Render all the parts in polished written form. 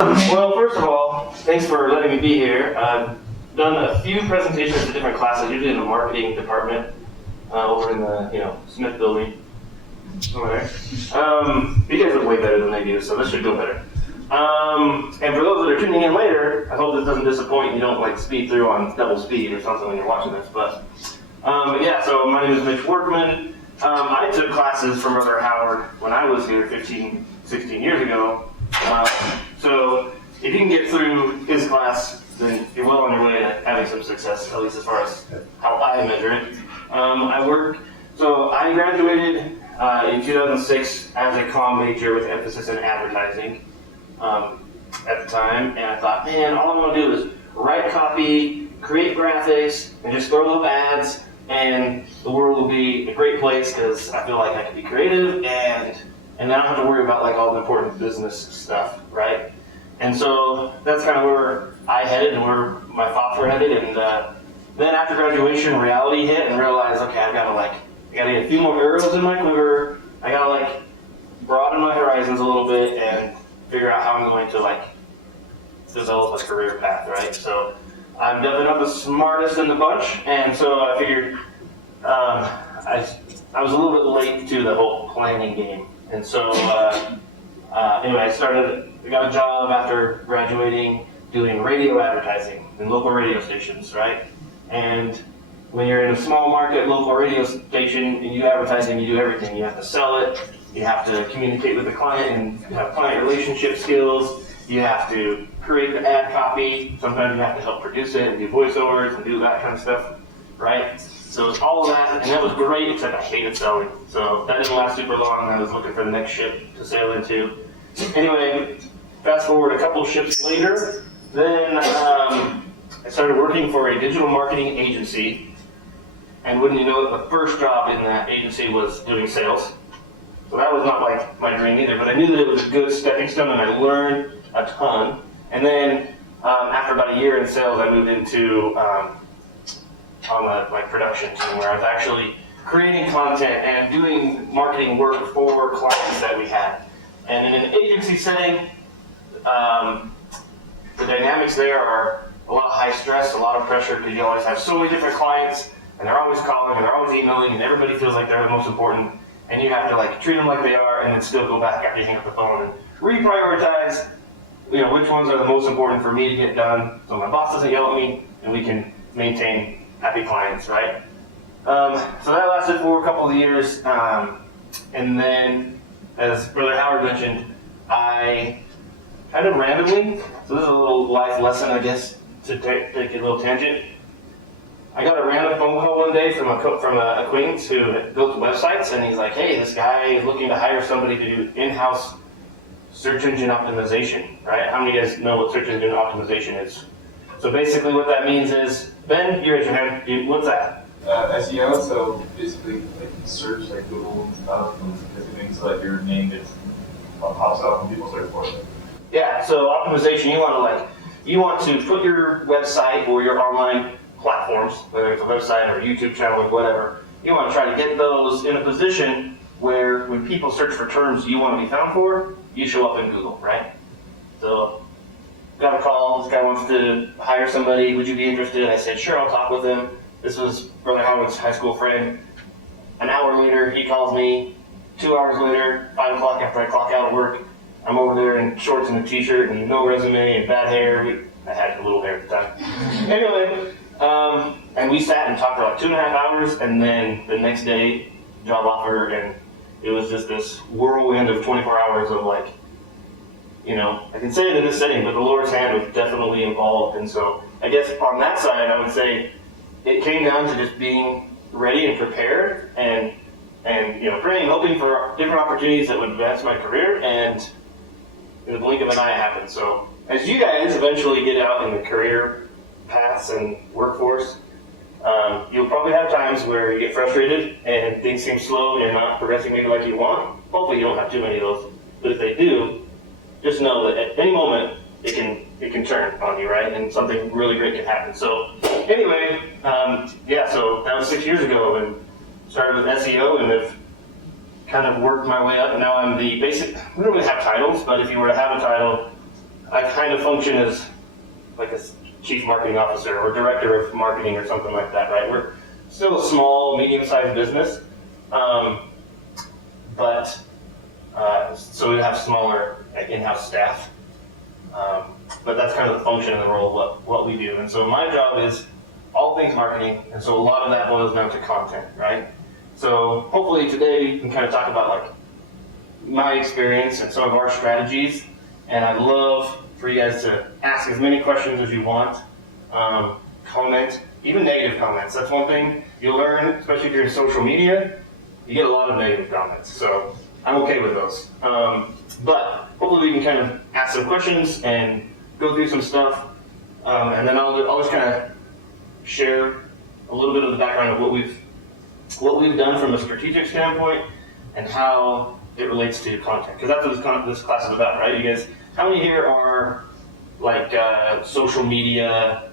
Well, first of all, thanks for letting me be here. I've done a few presentations to different classes, usually in the marketing department, over in the Smith building over there. You guys look way better than they do, so this should go better. And for those that are tuning in later, I hope this doesn't disappoint. You don't like speed through on double speed or something when you're watching this. But yeah, so my name is Mitch Workman. I took classes from Brother Howard when I was here 15, 16 years ago. So if you can get through his class, then you're well on your way to having some success, at least as far as how I measure it. I graduated in 2006 as a comm major with emphasis in advertising at the time, and I thought, man, all I want to do is write copy, create graphics, and just throw up ads, and the world will be a great place because I feel like I can be creative and I don't have to worry about like all the important business stuff, right? And so that's kind of where I headed and where my thoughts were headed. And then after graduation, reality hit and realized, okay, I gotta get a few more arrows in my quiver. I gotta broaden my horizons a little bit and figure out how I'm going to develop a career path, right? So I'm definitely not the smartest in the bunch, and so I figured I was a little bit late to the whole planning game. And so anyway, I got a job after graduating doing radio advertising in local radio stations, right? And when you're in a small market local radio station and you do advertising, you do everything. You have to sell it, you have to communicate with the client and have client relationship skills, you have to create the ad copy, sometimes you have to help produce it and do voiceovers and do that kind of stuff, right? So it's all of that, and that was great, except I hated selling. So that didn't last super long. I was looking for the next ship to sail into. Anyway, fast forward a couple ships later, then I started working for a digital marketing agency. And wouldn't you know it, the first job in that agency was doing sales. So that was not like my dream either, but I knew that it was a good stepping stone, and I learned a ton. And then after about a year in sales, I moved into on the production team, where I was actually creating content and doing marketing work for clients that we had. And in an agency setting, the dynamics there are a lot of high stress, a lot of pressure, because you always have so many different clients, and they're always calling, and they're always emailing, and everybody feels like they're the most important, and you have to treat them like they are, and then still go back after you hang up the phone and reprioritize, which ones are the most important for me to get done, so my boss doesn't yell at me, and we can maintain happy clients, right? So that lasted for a couple of years, and then, as Brother Howard mentioned, I kind of randomly, so this is a little life lesson, I guess, to take a little tangent. I got a random phone call one day from an acquaintance who built websites, and he's like, hey, this guy is looking to hire somebody to do in-house search engine optimization, right? How many of you guys know what search engine optimization is? So basically what that means is, Ben, you raise your hand. What's that? SEO, so basically search Google and stuff, and it means your name gets pops up when people search for it. Yeah, so optimization, you want to put your website or your online platforms, whether it's a website or a YouTube channel or whatever, you want to try to get those in a position where when people search for terms you want to be found for, you show up in Google, right? So got a call, this guy wants to hire somebody, would you be interested? I said, sure, I'll talk with him. This was Brother Howard's high school friend. An hour later, he calls me. 2 hours later, 5 o'clock after I clock out of work, I'm over there in shorts and a t-shirt and no resume and bad hair. I had a little hair at the time. Anyway, and we sat and talked for 2.5 hours, and then the next day, job offer, and it was just this whirlwind of 24 hours of I can say it in this setting, but the Lord's hand was definitely involved. And so I guess on that side, I would say it came down to just being ready and prepared and praying, hoping for different opportunities that would advance my career. And in the blink of an eye, it happened. So as you guys eventually get out in the career paths and workforce, you'll probably have times where you get frustrated and things seem slow and you're not progressing maybe like you want. Hopefully you don't have too many of those. But if they do, just know that at any moment it can turn on you, right? And something really great can happen. So anyway, so that was 6 years ago, and started with SEO, and have kind of worked my way up, and now I'm the basic, we don't really have titles, but if you were to have a title, I kind of function as like a chief marketing officer or director of marketing or something like that, right? We're still a small, medium-sized business, but so we have smaller like, in-house staff. But that's kind of the function and the role of what we do. And so my job is all things marketing, and so a lot of that boils down to content, right? So hopefully today we can kind of talk about like my experience and some of our strategies, and I'd love for you guys to ask as many questions as you want, comment, even negative comments. That's one thing you'll learn, especially if you're in social media, you get a lot of negative comments, so I'm okay with those. But hopefully we can kind of ask some questions and go through some stuff, and then I'll just kind of share a little bit of the background of what we've done from a strategic standpoint and how it relates to content, because that's what this class is about, right? You guys, how many here are like social media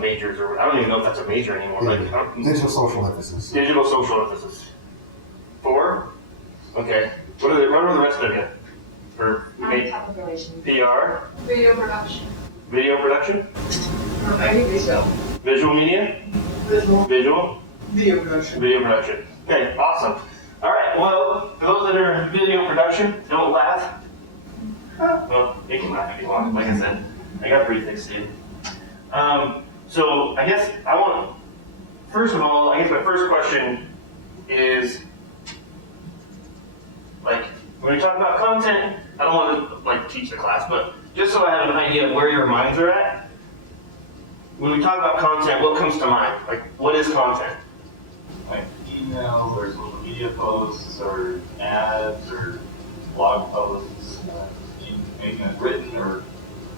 majors, or I don't even know if that's a major anymore. Yeah. Like, Digital social emphasis. digital social emphasis. 4? Okay. What are the rest of you? For Public relations. PR, Video production. video production, Visual. visual media, visual, Video production. video production. Okay, awesome. All right. Well, for those that are in video production, don't laugh. Well, you can laugh if you want. Like I said, I got pretty thick skin. So I guess first of all, I guess my first question is, like, when we talk about content, I don't want to like teach the class, but just so I have an idea of where your minds are at, when we talk about content, what comes to mind? Like, what is content? Like emails or social media posts or ads or blog posts, anything that's written or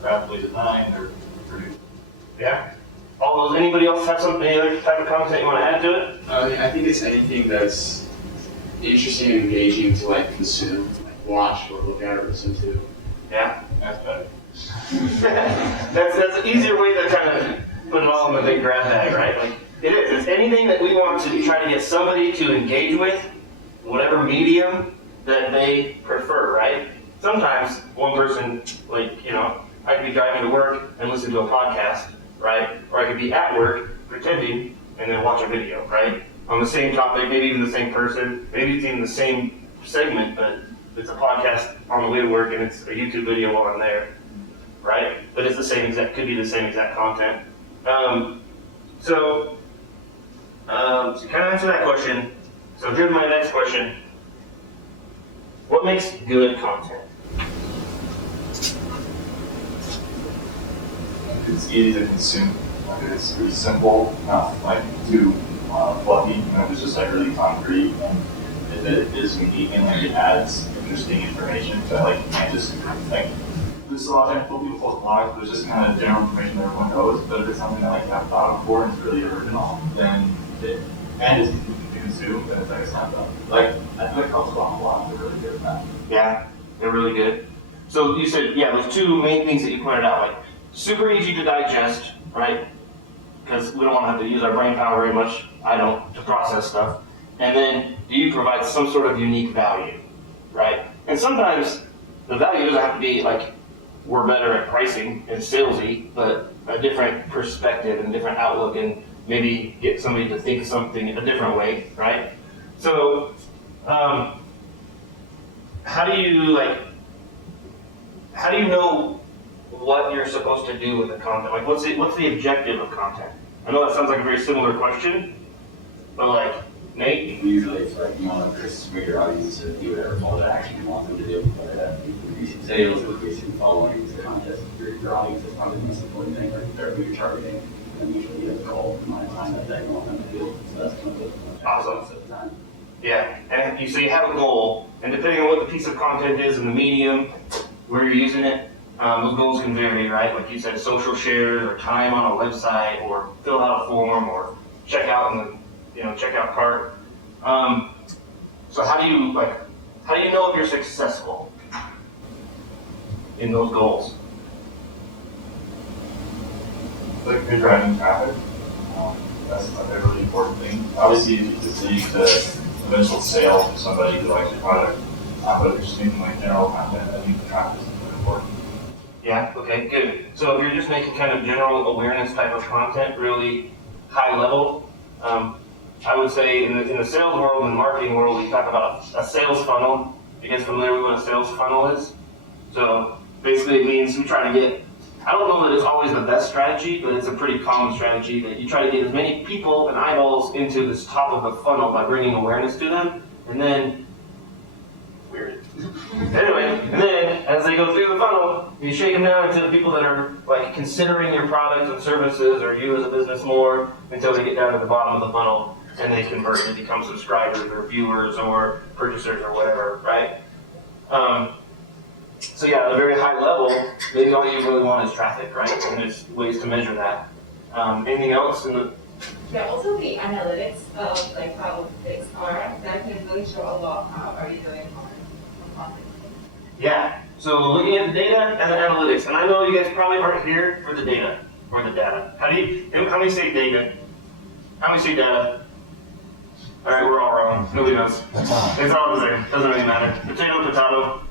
graphically designed or produced. Yeah? All those, anybody else have any other type of content you want to add to it? I think it's anything that's interesting and engaging to like consume, like watch or look at or listen to. Yeah? That's better. That's an easier way to kind of put it all in the big grab bag, right? Like, it is. It's anything that we want to try to get somebody to engage with, whatever medium that they prefer, right? Sometimes one person, like, I could be driving to work and listen to a podcast, right? Or I could be at work pretending and then watch a video, right? On the same topic, maybe even the same person, maybe it's even the same segment, but it's a podcast on the way to work and it's a YouTube video while I'm there, right? But it's could be the same exact content. So to kind of answer that question, so here's my next question. What makes good content? It's easy to consume. Like, it's pretty simple, not like too fluffy. It's just like really concrete, and it is unique and like it adds interesting information. So like you can't just like. There's a lot of times people post blogs, but it's just kind of general information that everyone knows. But if it's something that like you haven't thought of before and it's really original, then and it's easy to consume, then it's like a snapshot. Like I feel like HubSpot blogs are really good at that. Yeah, they're really good. So you said, there's two main things that you pointed out, like super easy to digest, right? Because we don't want to have to use our brain power very much. I don't, to process stuff. And then do you provide some sort of unique value, right? And sometimes the value doesn't have to be like we're better at pricing and salesy, but a different perspective and different outlook, and maybe get somebody to think something a different way, right? So, how do you know what you're supposed to do with the content? Like, what's the objective of content? I know that sounds like a very similar question, but like, Nate? Usually it's like you want to persuade your audience to do whatever call to action you want them to do, whether that be increasing sales, increasing following, the contest. Your audience is probably the most important thing, right? They're who you're targeting, and usually you have to call the amount of time that you want them to do. So that's kind of the Awesome. of the time. Yeah, and so you have a goal, and depending on what the piece of content is and the medium, where you're using it, those goals can vary, right? Like you said, social shares, or time on a website, or fill out a form, or check out in the checkout cart. So how do you know if you're successful in those goals? Like if you're driving traffic, that's like a really important thing. Obviously, if you just lead to eventual sale to somebody who likes your product, but if you're just making like general content, I think traffic is really important. Yeah, okay, good. So if you're just making kind of general awareness type of content, really high level, I would say in the sales world and marketing world, we talk about a sales funnel. You guys familiar with what a sales funnel is? So basically it means we try to get, I don't know that it's always the best strategy, but it's a pretty common strategy that you try to get as many people and eyeballs into this top of the funnel by bringing awareness to them, and then, weird. Anyway, and then as they go through the funnel, you shake them down into the people that are like considering your products and services or you as a business more until they get down to the bottom of the funnel and they convert and become subscribers or viewers or purchasers or whatever, right? So yeah, at a very high level, maybe all you really want is traffic, right? And there's ways to measure that. Anything else in the? Yeah, also the analytics of like how things are, that can really show a lot how are you doing on content. Yeah, so looking at the data and the analytics, and I know you guys probably aren't here for the data or the data. How many say data? How many say data? All right, we're all wrong. Nobody knows. It's all the same. Doesn't really matter. Potato, potato.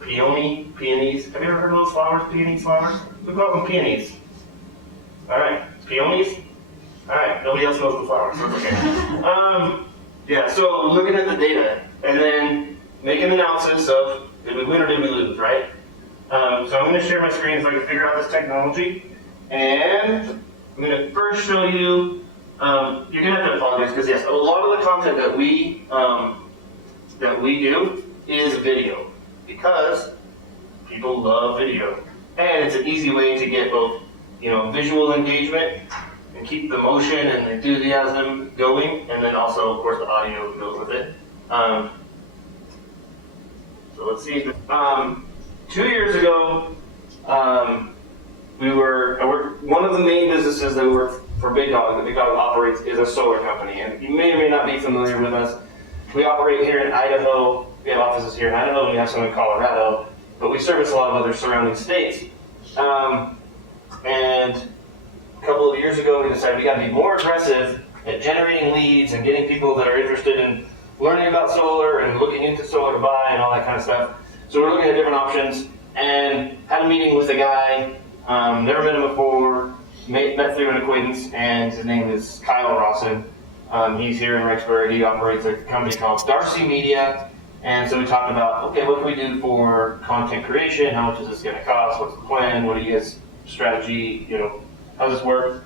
Peony, peonies. Have you ever heard of those flowers? Peonies flowers? We call them peonies. All right, peonies. All right, nobody else knows the flowers. That's okay. Yeah. So looking at the data and then make an analysis of did we win or did we lose, right? So I'm going to share my screen so I can figure out this technology, and I'm going to first show you. You're going to have to apologize because yes, a lot of the content that we do is video because people love video, and it's an easy way to get both visual engagement and keep the motion and the enthusiasm going, and then also of course the audio goes with it. So let's see. 2 years ago, I worked one of the main businesses that we work for Big Dog, that Big Dog operates, is a solar company. And you may or may not be familiar with us. We operate here in Idaho. We have offices here in Idaho, and we have some in Colorado. But we service a lot of other surrounding states. And a couple of years ago, we decided we got to be more aggressive at generating leads and getting people that are interested in learning about solar and looking into solar to buy and all that kind of stuff. So we're looking at different options and had a meeting with a guy, never met him before, met through an acquaintance, and his name is Kyle Rawson. He's here in Rexburg. He operates a company called Darcy Media. And so we talked about, okay, what can we do for content creation? How much is this going to cost? What's the plan? What are you guys' strategy? How does this work?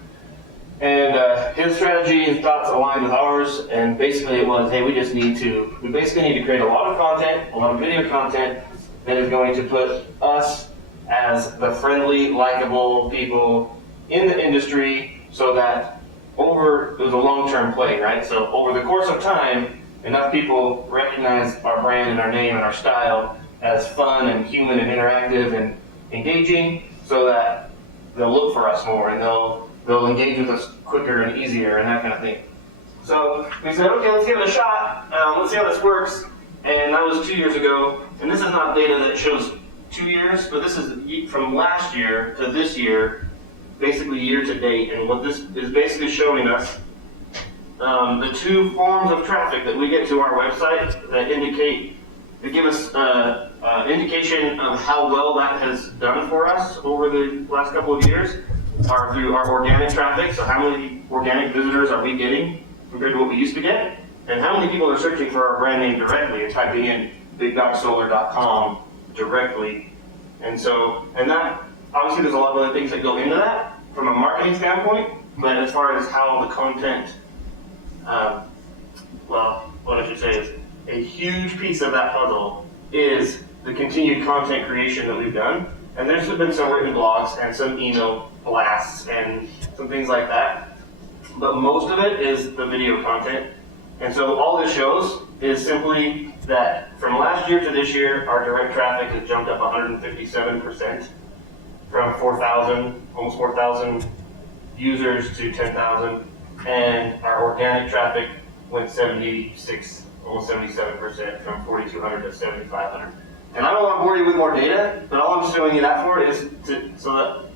And his strategy and thoughts aligned with ours, and basically it was, hey, we basically need to create a lot of content, a lot of video content that is going to put us as the friendly, likable people in the industry, so that it was a long-term play, right? So over the course of time, enough people recognize our brand and our name and our style as fun and human and interactive and engaging, so that they'll look for us more and they'll engage with us quicker and easier and that kind of thing. So we said, okay, let's give it a shot. Let's see how this works. And that was 2 years ago. And this is not data that shows 2 years, but this is from last year to this year, basically year to date. And what this is basically showing us, the two forms of traffic that we get to our website that give us indication of how well that has done for us over the last couple of years are through our organic traffic. So how many organic visitors are we getting compared to what we used to get? And how many people are searching for our brand name directly and typing in bigdogsolar.com directly? And that, obviously there's a lot of other things that go into that from a marketing standpoint, but as far as how the content, what I should say is a huge piece of that puzzle is the continued content creation that we've done. And there's been some written blogs and some email blasts and some things like that. But most of it is the video content. And so all this shows is simply that from last year to this year, our direct traffic has jumped up 157% from almost 4,000 users to 10,000. And our organic traffic went almost 77% from 4,200 to 7,500. And I don't want to bore you with more data, but all I'm showing you that for is so that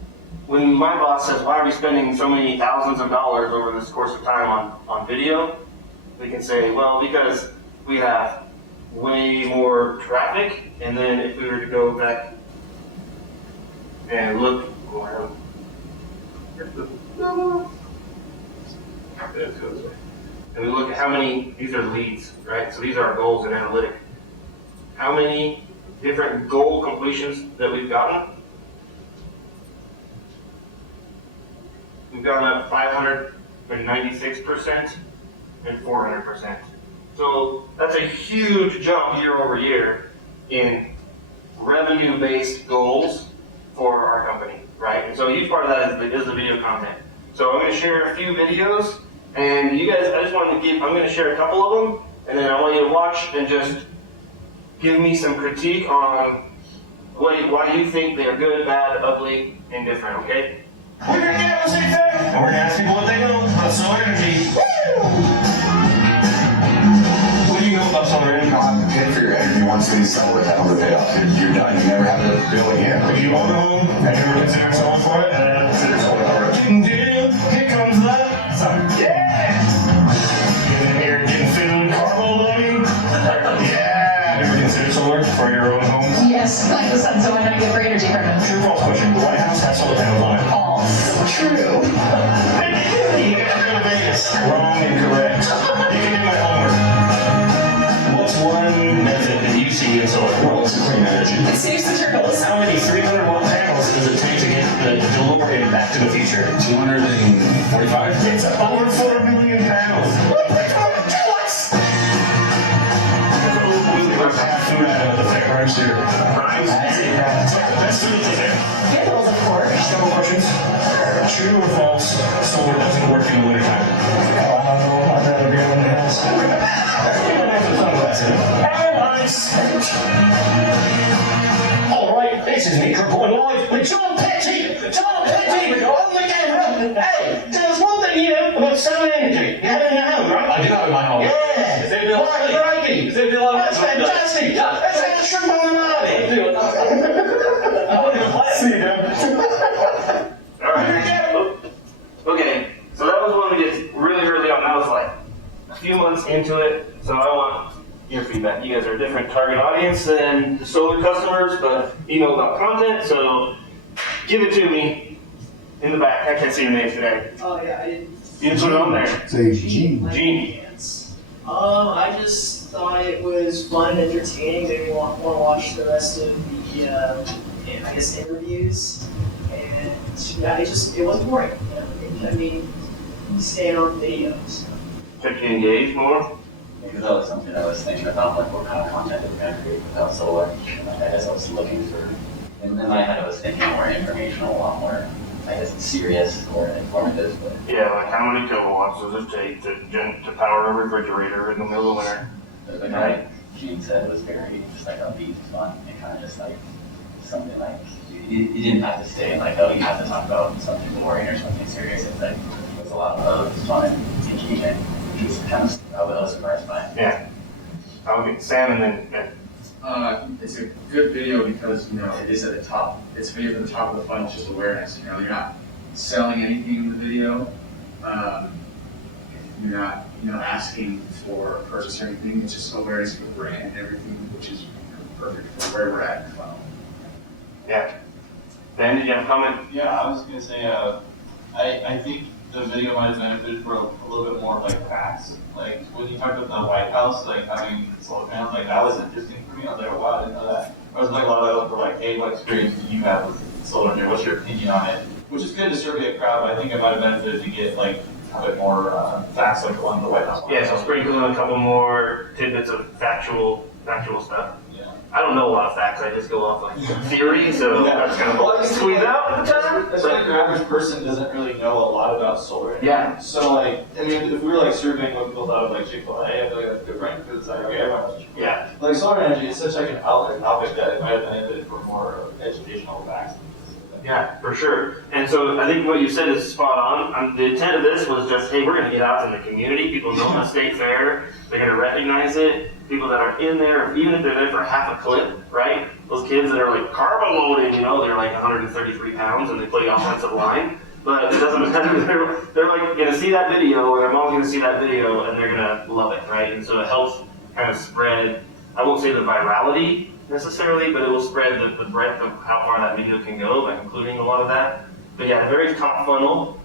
when my boss says, why are we spending so many thousands of dollars over this course of time on video, we can say, well, because we have way more traffic, and then if we were to go back, and look, and we look at how many, these are leads, right? So these are our goals in analytic. How many different goal completions that we've gotten? We've gotten up 596% and 400%. So that's a huge jump year over year in revenue-based goals for our company, right? And so a huge part of that is the video content. So I'm going to share a few videos, and you guys, I just wanted to I'm going to share a couple of them, and then I want you to watch and just give me some critique on why you think they're good, bad, ugly, and different, okay? We're going to get a and we're going to ask people what they know about solar energy. What do you know about solar energy? You don't have to pay for your energy once they sell it. That will pay off. You're done. You never have to bill again. If you own a home, have you ever considered solar for it? Consider solar power. Here comes the sun. Yeah! Getting in here, getting food, carbo loading. Yeah! Ever considered solar for your own home? Yes, like the sun, so I know you get for energy from it. True or false question? The White House has solar panels on it. False. True. You guys go to Vegas. Wrong and correct. You can do my homework. What's one method that you see in solar? Well, it's clean energy. It saves the turtles. How many 300-watt panels does it take to get the DeLorean Back to the Future? 245. It's over 4 million panels. What? Food out of the fairgrounds here. Primes? It's like the best food there. Candles, of course. Couple questions. True or false? Solar doesn't work in the wintertime. I don't know about that. I'll be on the house. All right, this is Nick reporting live with John Petty. John Petty, on the camera. Hey, tell us one thing you know about solar energy. You have it in your home, right? I do have it in my home. Yeah. Is it Bill? Right, crikey. Is it Bill? That's fantastic. That's like a shrimp on the market. See you, Dan. Alright. Okay, so that was one that gets really early on. That was like a few months into it. So I want your feedback. You guys are a different target audience than the solar customers, but you know about content, so give it to me in the back. I can't see your name today. Oh yeah, I didn't. You didn't put it on there. Say Gene. Gene. I just thought it was fun and entertaining. Maybe want to watch the rest of the, I guess, interviews. And yeah, it wasn't boring. You know? I mean, staying on videos. Check you engage more. Because that was something I was thinking about, like what kind of content is going to create without solar. And I guess I was looking for, in my head I was thinking more informational, a lot more, I guess, serious or informative. But Yeah, like how many kilowatts does it take to power a refrigerator in the middle of winter? the kind of like Gene said was very just like upbeat, fun, and kind of just like something like you didn't have to stay like, oh, you have to talk about something boring or something serious. It's like it was a lot of fun and engagement, which was kind of I was surprised by. Yeah. I'll get Sam and then Ben. It's a good video because, you know, it is at the top. It's video at the top of the funnel. It's just awareness. You know, you're not selling anything in the video. You're not, asking for a purchase or anything. It's just awareness of the brand and everything, which is perfect for where we're at in the funnel. Yeah. Ben, did you have a comment? Yeah, I was gonna say, I think the video might have benefited for a little bit more of like facts. Like when you talked about the White House, like having solar panels, like that was interesting for me. I was like, oh, wow, I didn't know that. I was like a lot of those were like, hey, what experience do you have with solar energy? What's your opinion on it? Which is good to survey a crowd, but I think it might have benefited to get like a bit more facts like the one the White House. Yeah, so sprinkle in a couple more tidbits of factual stuff. Yeah. I don't know a lot of facts, I just go off like theory, so that's kind of squeeze out at the time. It's like your average person doesn't really know a lot about solar energy. Yeah. So like, I mean, if we were like surveying what people thought of like Chick-fil-A, I feel like that's different because it's like, okay, everyone knows Chick-fil-A. Yeah. Like solar energy is such like an outlet topic that it might have benefited for more educational facts. Yeah, for sure. And so I think what you said is spot on. The intent of this was just, hey, we're going to get out in the community. People know the state fair. They're going to recognize it. People that are in there, even if they're there for half a clip, right? Those kids that are like carbo loaded, they're like 133 pounds and they play offensive line. But it doesn't matter. They're like going to see that video, or their mom's going to see that video, and they're going to love it, right? And so it helps kind of spread, I won't say the virality, necessarily, but it will spread the breadth of how far that video can go by including a lot of that. But yeah, very top funnel.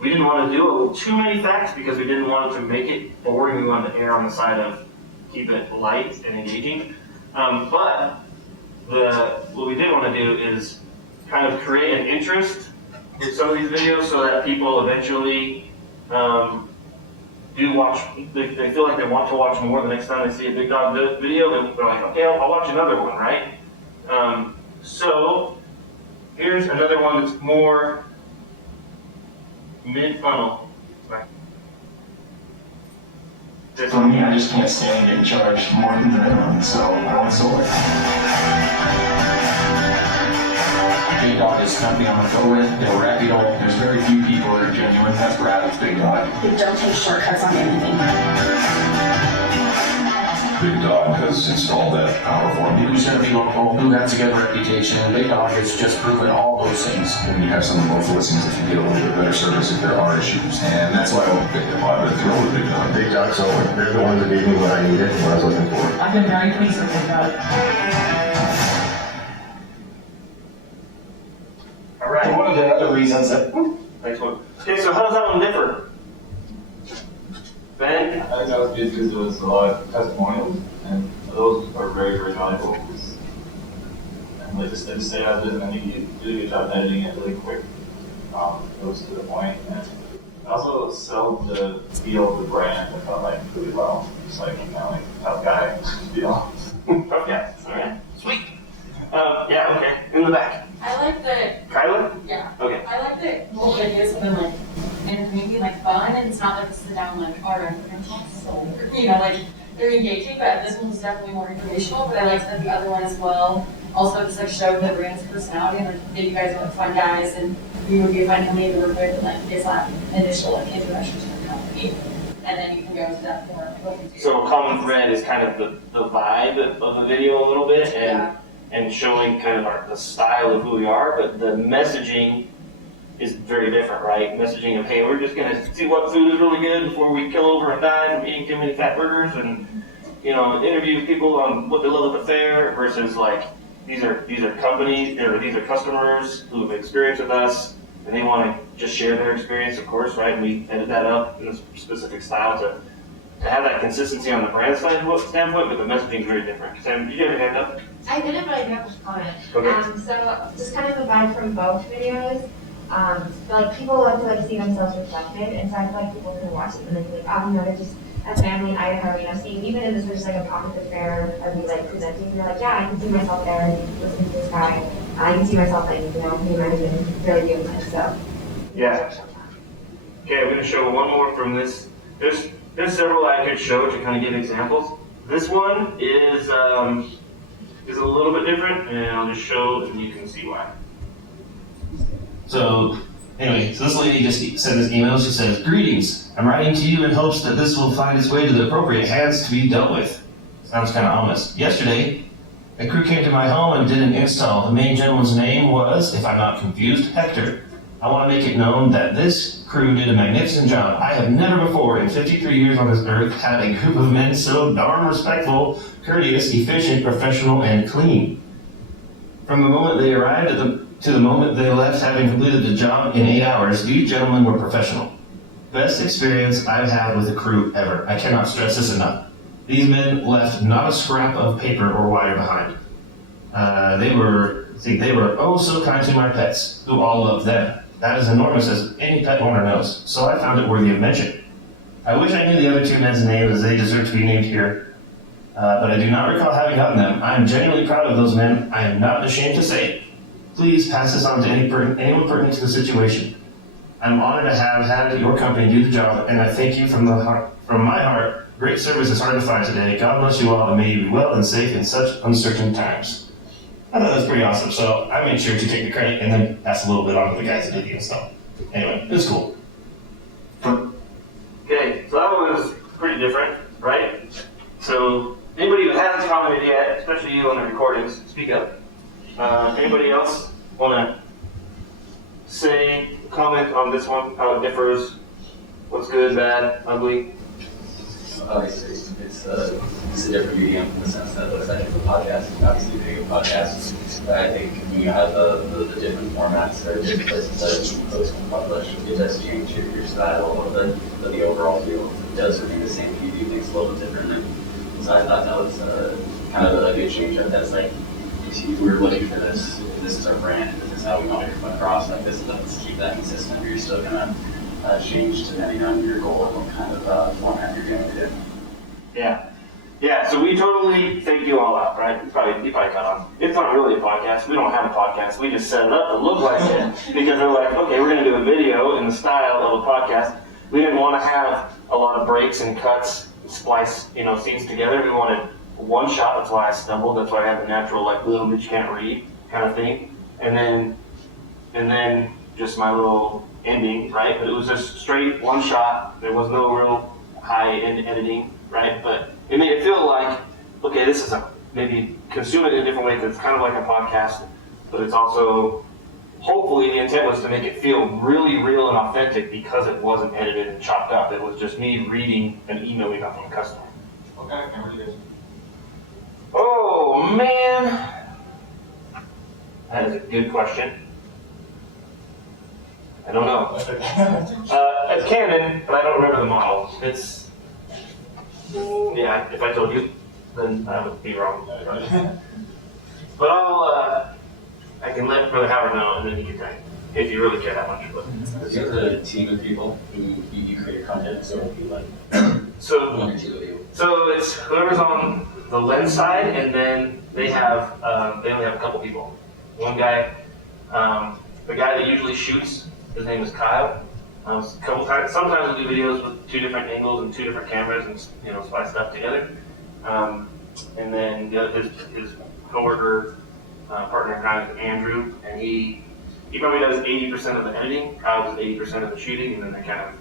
We didn't want to do too many facts because we didn't want it to make it boring. We wanted to err on the side of keep it light and engaging. But what we did want to do is kind of create an interest in some of these videos so that people eventually do watch, they feel like they want to watch more the next time they see a Big Dog video. They're like, okay, I'll watch another one, right? So here's another one that's more mid-funnel. For me, I just can't stand getting charged more than the minimum, so I want solar. Big Dog is a company I'm gonna go with. They're reputable. There's very few people that are genuine. That's Brad with Big Dog. They don't take shortcuts on anything. Big Dog has installed that power for me. Who's gonna be local? Who has a good reputation? Big Dog has just proven all those things. When you have some of those listings, if you get a little bit better service, if there are issues, and that's why I won't pick them up. It's really Big Dog. Big Dog Solar. They're the ones that gave me what I needed, what I was looking for. I've been very pleased with Big Dog. All right. And one of the other reasons that Next one. Okay, so how does that one differ? Ben? I think that was good because it was a lot of testimonials, and those are very, very valuable. And like just say I did, I think you did a good job editing it really quick. It was to the point, and it also sell the feel of the brand. I felt like really well, just like like tough guy feel. Tough guy. All right. Sweet. Yeah. Okay. In the back. I like the, Kyla? yeah, Okay. I like the whole ideas of them like entertaining, like fun, and it's not like a sit down like, all right, we're gonna talk so, you know, like they're engaging, but this one's definitely more informational, but I liked that the other one as well. Also just like showed the brand's personality and like that you guys are like fun guys and you would be a fun company to work with and like gives that additional like introduction to the company. And then you can go into that more like what you do. So a common thread is kind of the vibe of the video a little bit and showing kind of the style of who we are, but the messaging is very different, right? Messaging of, hey, we're just gonna see what food is really good before we kill over and die from eating too many fat burgers, and interview people on what they love at the fair versus like these are companies or these are customers who have experienced with us and they want to just share their experience, of course, right? And we edit that up in a specific style to have that consistency on the brand standpoint, but the messaging is very different. Sam, did you have your hand up? I didn't, but I do have a comment. Okay. So just kind of the vibe from both videos. Like people love to like see themselves reflected, and so I feel like people can watch it and they'd be like, oh, they're just a family in Idaho, seeing even if this was just like a pop at the fair, I'd be like presenting, and they're like, yeah, I can see myself there, and listening to this guy. I can see myself like, he might have been really doing this, so. Yeah. Okay, I'm gonna show one more from this. There's several I could show to kind of give examples. This one is a little bit different, and I'll just show and you can see why. So anyway, so this lady just sent this email. She says, "Greetings. I'm writing to you in hopes that this will find its way to the appropriate hands to be dealt with." Sounds kind of ominous. Yesterday, a crew came to my home and did an install. The main gentleman's name was, if I'm not confused, Hector. I want to make it known that this crew did a magnificent job. I have never before, in 53 years on this earth, had a group of men so darn respectful, courteous, efficient, professional, and clean. From the moment they arrived to the moment they left, having completed the job in 8 hours, these gentlemen were professional. Best experience I've had with a crew ever. I cannot stress this enough. These men left not a scrap of paper or wire behind. They were oh so kind to my pets, who all love them. That is enormous, as any pet owner knows, so I found it worthy of mention. I wish I knew the other two men's names, as they deserve to be named here, but I do not recall having gotten them. I am genuinely proud of those men. I am not ashamed to say it. Please pass this on to anyone pertinent to the situation. I'm honored to have had your company do the job, and I thank you from my heart. Great service is hard to find today. God bless you all, and may you be well and safe in such uncertain times. I thought that was pretty awesome, so I made sure to take the credit and then pass a little bit on to the guys that did the install. Anyway, it was cool. Okay, so that was pretty different, right? So anybody who hasn't commented yet, especially you on the recordings, speak up. Anybody else want to comment on this one, how it differs, what's good, bad, ugly? Obviously, it's a different medium in the sense that it's actually a podcast, obviously being a podcast. But I think when you have the different formats or different places that you post and publish, it does change your style a little bit, but the overall feel does remain the same. You do things a little bit differently. So I thought that was kind of a good change up. That's like, if you were looking for this, this is our brand, this is how we want to come across, like this, let's keep that consistent, or you're still gonna change depending on your goal and what kind of format you're going to do. Yeah, so we totally faked you all out, right? You probably cut on. It's not really a podcast. We don't have a podcast. We just set it up to look like it because we're like, okay, we're going to do a video in the style of a podcast. We didn't want to have a lot of breaks and cuts, splice, scenes together. We wanted one shot. That's why I stumbled. That's why I had the natural, like, little bitch can't read kind of thing. And then just my little ending, right? But it was just straight one shot. There was no real high-end editing, right? But it made it feel like, okay, this is maybe consume it in a different way because it's kind of like a podcast, but it's also, hopefully the intent was to make it feel really real and authentic because it wasn't edited and chopped up. It was just me reading an email we got from a customer. Okay, camera it is. Oh, man. That is a good question. I don't know. It's Canon, but I don't remember the model. It's, yeah, if I told you, then I would be wrong. But I can let Brother Howard know, and then he can tell you, if you really care that much. But You have a team of people who you create content, so if you like so one or two of you. So it's whoever's on the lens side, and then they only have a couple people. One guy, the guy that usually shoots, his name is Kyle. A couple times, sometimes we'll do videos with 2 different angles and 2 different cameras and splice stuff together. And then his coworker, partner, kind of Andrew, and he probably does 80% of the editing. Kyle does 80% of the shooting, and then they kind of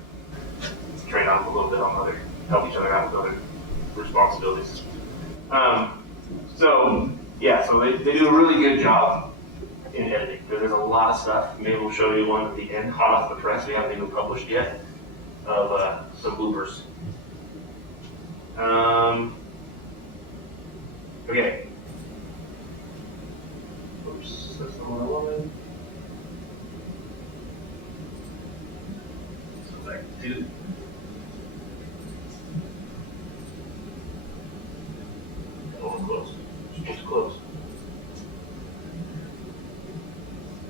trade off a little bit on help each other out with other responsibilities. So they do a really good job in editing. There's a lot of stuff. Maybe we'll show you one at the end, hot off the press. We haven't even published yet, of some bloopers. Okay. Oops, that's not what I wanted. So back to 2. Oh, close. Just close.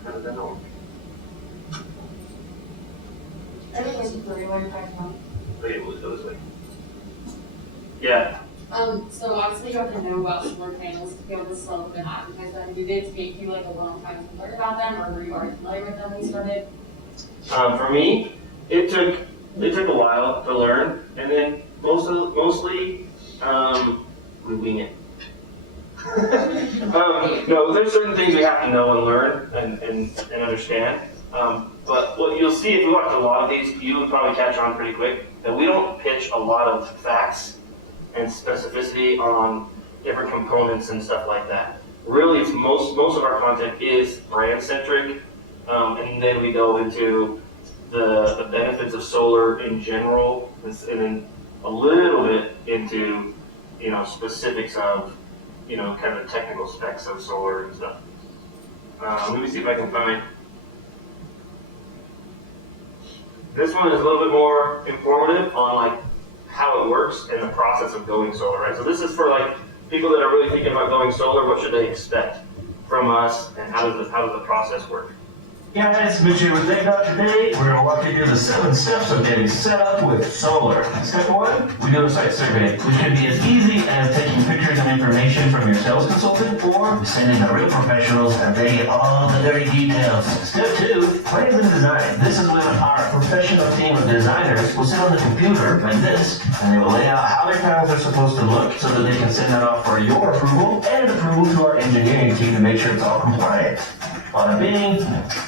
How did that know? I think it's what you're talking about. Okay, we'll go this way. Yeah. So obviously you have to know about solar panels to be able to sell them and advertise them. Did it take you like a long time to learn about them, or were you already familiar with them when you started? For me, it took a while to learn, and then mostly we wing it. No, there's certain things we have to know and learn and understand. But what you'll see if you watch a lot of these, you would probably catch on pretty quick that we don't pitch a lot of facts and specificity on different components and stuff like that. Really, it's most of our content is brand centric, and then we go into the benefits of solar in general, and then a little bit into specifics of kind of technical specs of solar and stuff. Let me see if I can find. This one is a little bit more informative on like how it works and the process of going solar, right? So this is for like people that are really thinking about going solar. What should they expect from us, and how does the process work? Yeah, it's Mitch here with today. We're going to walk you through the 7 steps of getting set up with solar. Step 1, we do a site survey, which can be as easy as taking pictures and information from your sales consultant or sending to real professionals and they get all the dirty details. Step 2, plans and design. This is when our professional team of designers will sit on the computer like this, and they will lay out how their panels are supposed to look so that they can send that off for your approval and approval to our engineering team to make sure it's all compliant. Bada bing,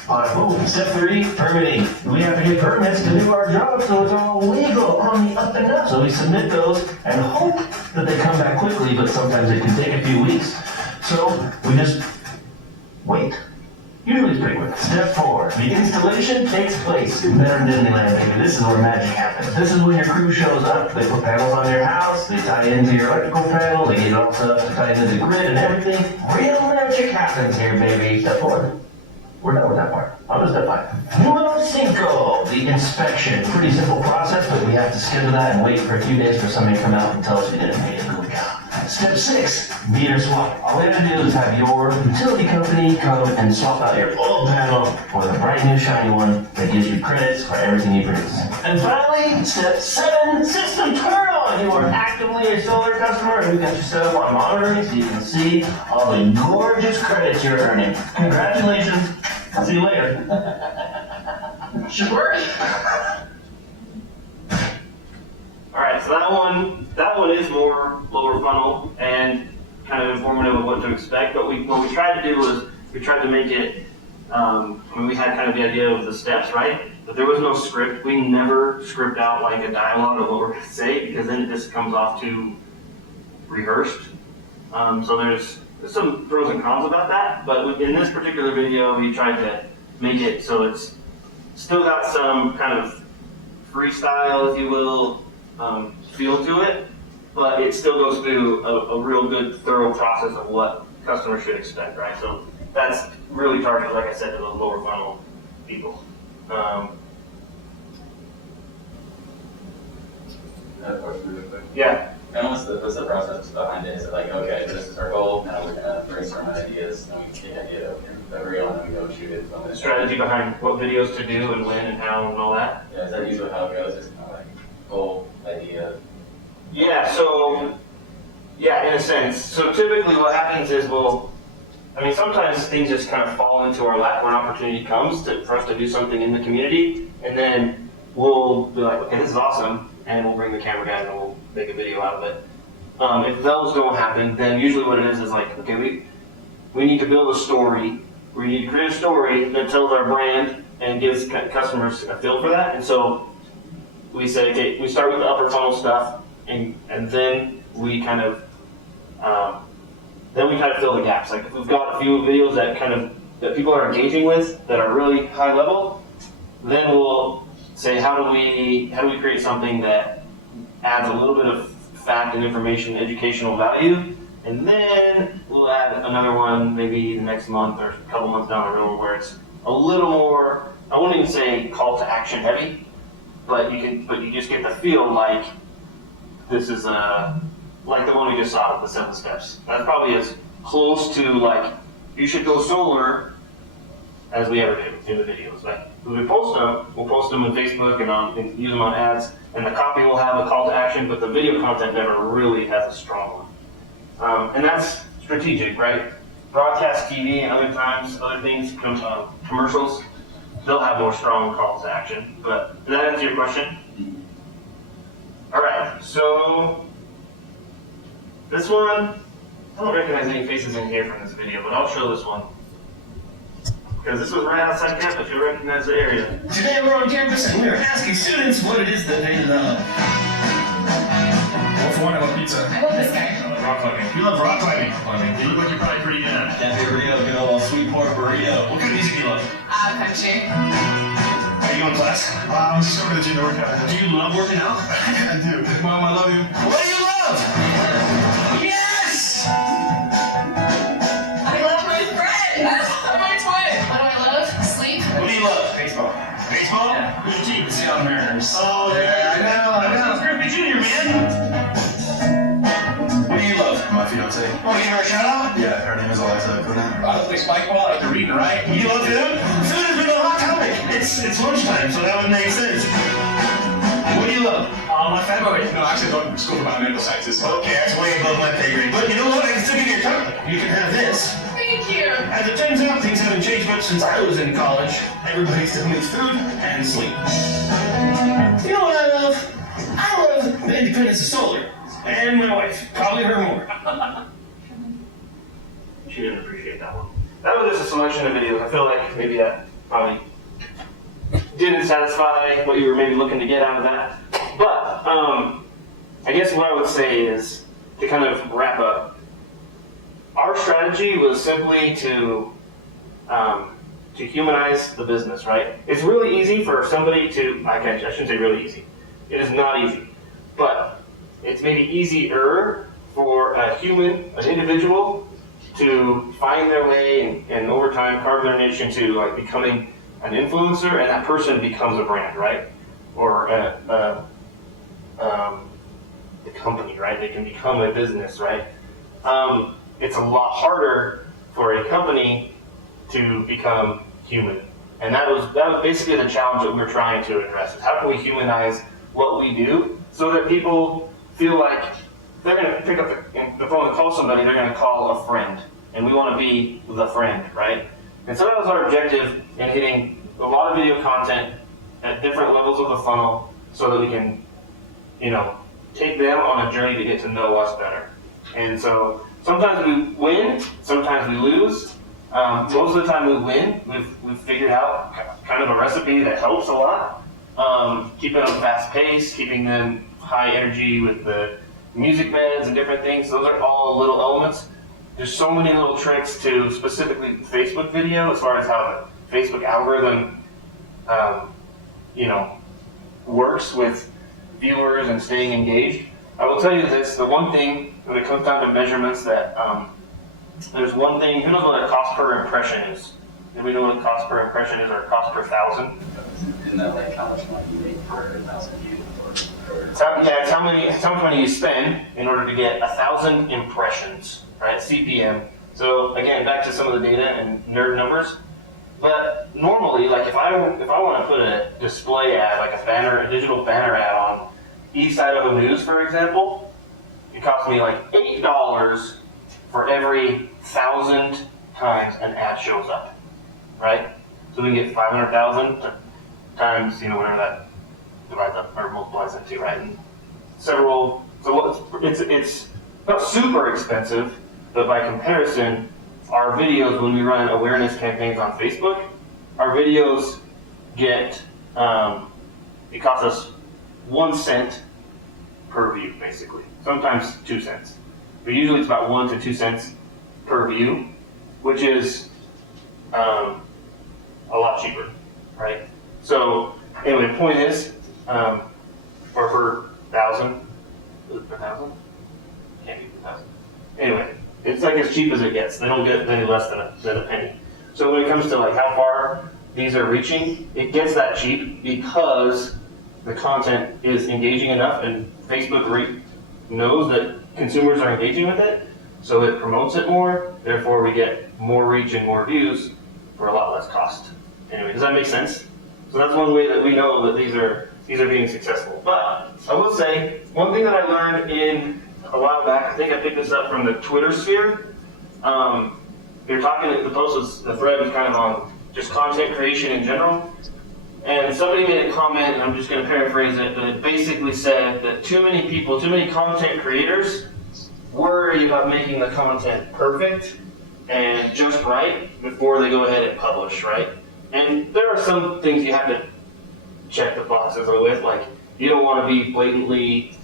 bada boom. Step 3, permitting. We have to get permits to do our job so it's all legal on the up and up. So we submit those and hope that they come back quickly, but sometimes it can take a few weeks. So we just wait. Usually it's pretty quick. Step 4, The installation takes place in better Disneyland, baby. This is where magic happens. This is when your crew shows up. They put panels on your house. They tie into your electrical panel. They get it all set up to tie into the grid and everything. Real magic happens here, baby. Step 4. We're done with that part. On to step 5. Numero 5, the inspection. Pretty simple process, but we have to schedule that and wait for a few days for somebody to come out and tell us we did a good job. Step 6, meter swap. All we have to do is have your utility company come and swap out your old panel for the bright new shiny one that gives you credits for everything you produce. And finally, step 7, system turn on. You are actively a solar customer and we got you set up on monitoring so you can see all the gorgeous credits you're earning. Congratulations. I'll see you later. Should work. All right, so that one is more lower funnel and kind of informative of what to expect. But what we tried to do was we tried to make it. We had kind of the idea of the steps, right? But there was no script. We never script out like a dialogue of what we're going to say because then it just comes off too rehearsed. So there's some pros and cons about that. But in this particular video, we tried to make it so it's still got some kind of freestyle, if you will. Feel to it, but it still goes through a real good, thorough process of what customers should expect, right? So that's really targeted, like I said, to those lower funnel people. Another question real quick. Yeah. And what's the process behind it? Is it like, okay, this is our goal, now we're gonna brainstorm ideas, and we take the idea of the reel, and then we go shoot it. The strategy behind what videos to do and when and how and all that. Yeah, is that usually how it goes? It's kind of like goal, idea. Yeah, so, yeah, in a sense. So typically what happens is sometimes things just kind of fall into our lap when opportunity comes for us to do something in the community, and then we'll be like, okay, this is awesome, and we'll bring the camera guy and we'll make a video out of it. If those don't happen, then usually what it is like, okay, we need to build a story. We need to create a story that tells our brand and gives customers a feel for that, and so we say, okay, we start with the upper funnel stuff, and then we kind of fill the gaps. Like if we've got a few videos that people are engaging with that are really high level, then we'll say, how do we create something that adds a little bit of fact and information, educational value, and then we'll add another one maybe the next month or a couple months down the road where it's a little more, I wouldn't even say call to action heavy, but you just get the feel like this is like the one we just saw with the 7 steps. That's probably as close to like you should go solar as we ever do in the videos. Like when we post them, we'll post them on Facebook and use them on ads, and the copy will have a call to action, but the video content never really has a strong one. And that's strategic, right? Broadcast TV and other things, commercials, they'll have more strong calls to action. But did that answer your question? All right, so this one, I don't recognize any faces in here from this video, but I'll show this one. Because this was right outside campus, you'll recognize the area. Today we're on campus and we are asking students what it is that they love. What's one? I love pizza. I love this guy. Rock climbing. You love rock climbing. You look like you're probably pretty good at it. Cafe burrito, good old sweet pork burrito. What kind of music do you love? Country. Are you going to class? I'm just over the gym to work out. Do you love working out? I do. Mom, I love you. What do you love? Yes! I love my friend. I'm my twin. What do I love? Sleep. What do you love? Baseball. Baseball? Yeah. Who's your team? The Seattle Mariners. Oh, yeah, I know. It's Griffey Jr., man. What do you love? My fiance. Want to give her a shout out? Yeah, her name is Alexa. Go down. I play spike ball. I like to read and write. You love food? Food has been a hot topic. It's lunchtime, so that would make sense. What do you love? My family. No, actually, I go to school for biomedical sciences. Okay, that's way above my pay grade. But you know what? I can still give you a cup. You can have this. Thank you. As it turns out, things haven't changed much since I was in college. Everybody still needs food and sleep. You know what I love? I love the independence of solar. And my wife. Probably her more. She didn't appreciate that one. That was just a selection of videos. I feel like maybe that probably didn't satisfy what you were maybe looking to get out of that. But I guess what I would say is, to kind of wrap up, our strategy was simply to to humanize the business, right? It's really easy for somebody to, I shouldn't say really easy. It is not easy, but it's maybe easier for a human, an individual, to find their way and over time carve their niche into like becoming an influencer, and that person becomes a brand, right? Or the company, right? They can become a business, right? It's a lot harder for a company to become human. And that was basically the challenge that we're trying to address. Is how can we humanize what we do so that people feel like they're going to pick up the phone and call somebody, they're going to call a friend. And we want to be the friend, right? And so that was our objective in hitting a lot of video content at different levels of the funnel so that we can, take them on a journey to get to know us better. And so sometimes we win, sometimes we lose. Most of the time we win. We've figured out kind of a recipe that helps a lot. Keeping them fast paced, keeping them high energy with the music beds and different things. Those are all little elements. There's so many little tricks to specifically Facebook video as far as how the Facebook algorithm, works with viewers and staying engaged. I will tell you this, the one thing when it comes down to measurements that, there's one thing, who knows what a cost per impression is? Do we know what a cost per impression is or a cost per thousand? Isn't that like how much money you make per 1,000 views? It's how much money you spend in order to get 1,000 impressions, right? CPM. So again, back to some of the data and nerd numbers. But normally, like if I want to put a display ad, like a digital banner ad on each side of a news, for example, it costs me like $8 for every 1,000 times an ad shows up, right? So we can get 500,000 times, whatever that divides up or multiplies into, right? And so it's not super expensive, but by comparison, our videos, when we run awareness campaigns on Facebook, our videos get, it costs us 1 cent per view, basically. Sometimes 2 cents. But usually it's about 1 to 2 cents per view, which is a lot cheaper, right? So anyway, the point is, or per 1,000, is it per 1,000? Can't be per 1,000. Anyway, it's like as cheap as it gets. They don't get any less than a penny. So when it comes to like how far these are reaching, it gets that cheap because the content is engaging enough and Facebook knows that consumers are engaging with it, so it promotes it more, therefore we get more reach and more views for a lot less cost. Anyway, does that make sense? So that's one way that we know that these are being successful. But I will say, one thing that I learned a while back, I think I picked this up from the Twitter sphere. They were talking, the thread was kind of on just content creation in general. And somebody made a comment, and I'm just going to paraphrase it, but it basically said that too many content creators worry about making the content perfect and just right before they go ahead and publish, right? And there are some things you have to check the boxes with, like you don't want to be blatantly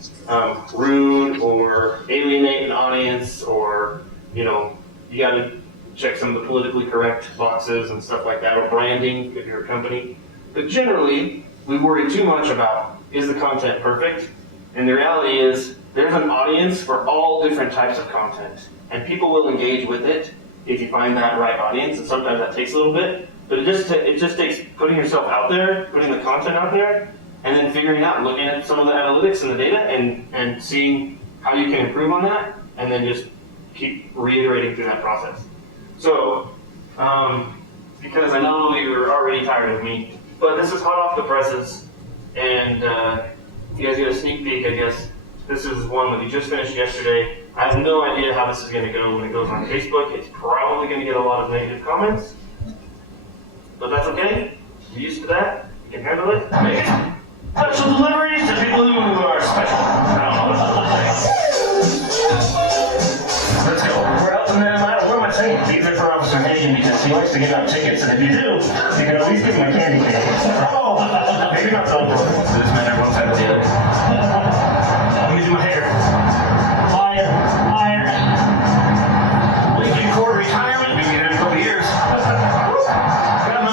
rude or alienate an audience, or you got to check some of the politically correct boxes and stuff like that, or branding if you're a company. But generally, we worry too much about, is the content perfect? And the reality is, there's an audience for all different types of content. And people will engage with it if you find that right audience, and sometimes that takes a little bit. But it just takes putting yourself out there, putting the content out there, and then figuring out, looking at some of the analytics and the data, and seeing how you can improve on that, and then just keep reiterating through that process. So, because I know you're already tired of me, but this is hot off the presses, and you guys get a sneak peek, I guess. This is one that we just finished yesterday. I have no idea how this is going to go when it goes on Facebook. It's probably going to get a lot of negative comments, but that's okay. You're used to that. You can handle it. Make it. Special deliveries to people who are special. I don't know what else to say. Let's go. We're out in the ladder. What am I saying? Keep it for Officer Hagen because he likes to give out tickets, and if you do, you can at least give him a candy cane. Oh, maybe not so important. Does this matter one side or the other? Let me do my hair. Liar. Lincoln Court retirement. We've been here in a couple years. Got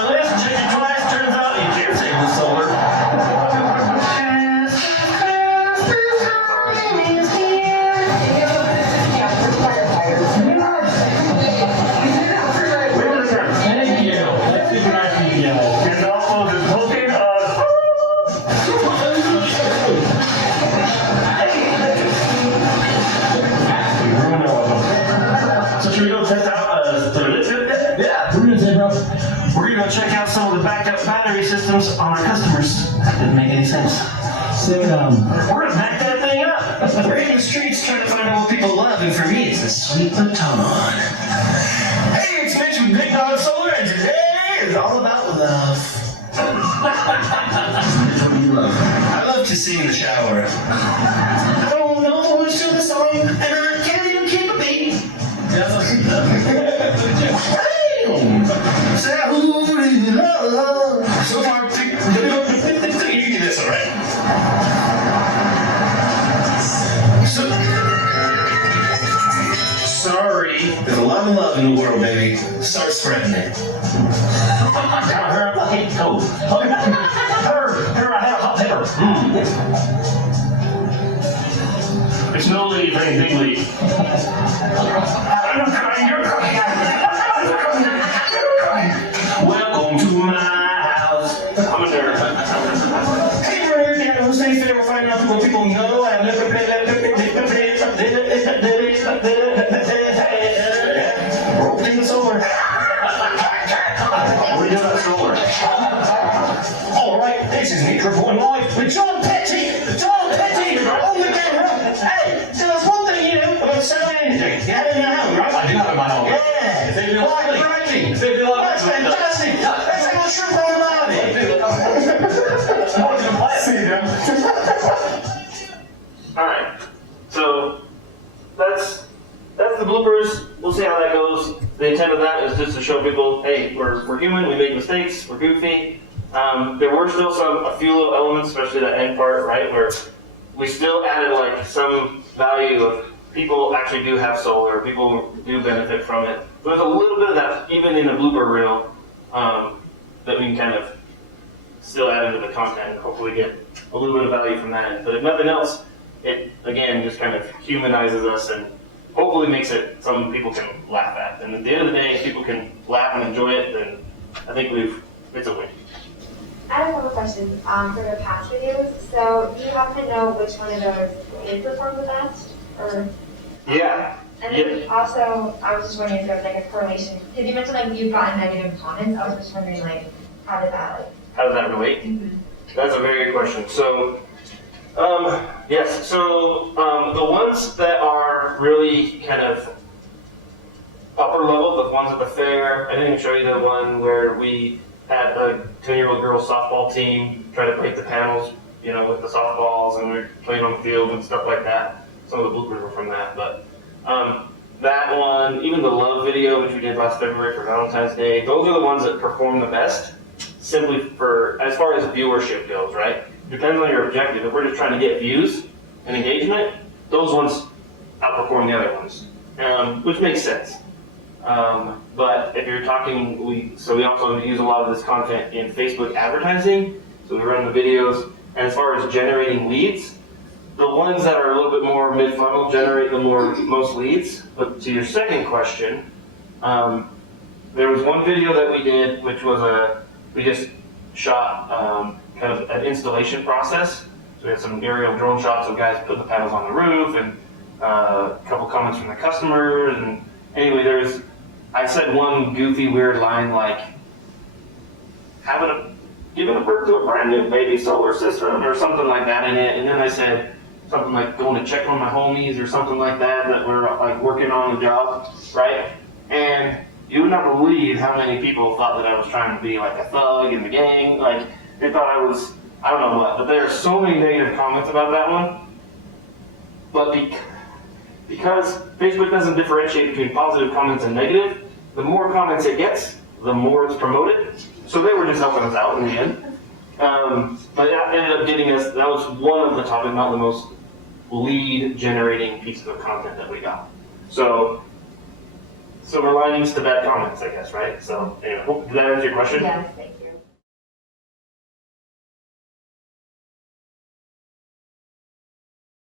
So should we go check out, yeah, we're gonna check out some of the backed up battery systems on our customers. That didn't make any sense. Sit down. We're gonna back that thing up. We're in the streets trying to find out what people love, and for me, it's the sweet baton. Hey, it's Mitch with Big Dog Solar, and today is all about love. What do you love? I love to sing in the shower. I don't know who's to the song, and I can't even keep a beat. Say who do you love? So far, you do this, all right? Sorry, there's a lot of love in the world, baby. Start spreading it. Her, I hate cold. Her, I had a hot pepper. It's no leaf, ain't big leaf. I'm crying, you're crying. Welcome to my house. I'm a nerd. Hey, nerd, you know, stay fair, we're finding out what people know. I've never played that. Rolling the solar. We do that solar. All right, this is Nick reporting live with John Petty. John Petty on the camera. Hey, tell us one thing you know about solar energy. You have it in your home, right? I do have it in my home. Yeah. That's fantastic. Let's have a trip on the body. All right. So that's the bloopers. We'll see how that goes. The intent of that is just to show people, hey, we're human. We make mistakes. We're goofy. There were still a few little elements, especially that end part, right, where we still added like some value of people actually do have solar. People do benefit from it. But there's a little bit of that even in the blooper reel that we can kind of still add into the content and hopefully get a little bit of value from that. But if nothing else, it again just kind of humanizes us and hopefully makes it something people can laugh at. And at the end of the day, if people can laugh and enjoy it, then I think it's a win. I have a couple questions for the past videos. So do you happen to know which one of those did perform the best? Or Yeah. and then also, I was just wondering if there was like a correlation, because you mentioned like you've gotten negative comments. I was just wondering like how does that relate? That's a very good question. So, yes. So the ones that are really kind of upper level, the ones at the fair. I didn't even show you the one where we had a 10-year-old girls softball team try to break the panels, you know, with the softballs, and we were playing on the field and stuff like that. Some of the bloopers were from that, but that one, even the love video, which we did last February for Valentine's Day, those are the ones that perform the best, simply for, as far as viewership goes, right? Depends on your objective. If we're just trying to get views and engagement, those ones outperform the other ones, which makes sense. But if you're talking, we also use a lot of this content in Facebook advertising, so we run the videos, and as far as generating leads, the ones that are a little bit more mid-funnel generate the most leads. But to your second question, there was one video that we did, which was we just shot kind of an installation process. So we had some aerial drone shots of guys putting the panels on the roof, and a couple comments from the customers. And anyway, I said one goofy, weird line like, giving a birth to a brand new baby solar system or something like that in it. And then I said something like going to check on my homies or something like that we're like working on the job, right? And you would not believe how many people thought that I was trying to be like a thug in the gang. Like they thought I was, I don't know what, but there are so many negative comments about that one. But because Facebook doesn't differentiate between positive comments and negative, the more comments it gets, the more it's promoted. So they were just helping us out in the end. But that ended up getting us, that was one of the top, if not the most lead generating pieces of content that we got. So silver linings to bad comments, I guess, right? So anyway, did that answer your question? Yes, thanks.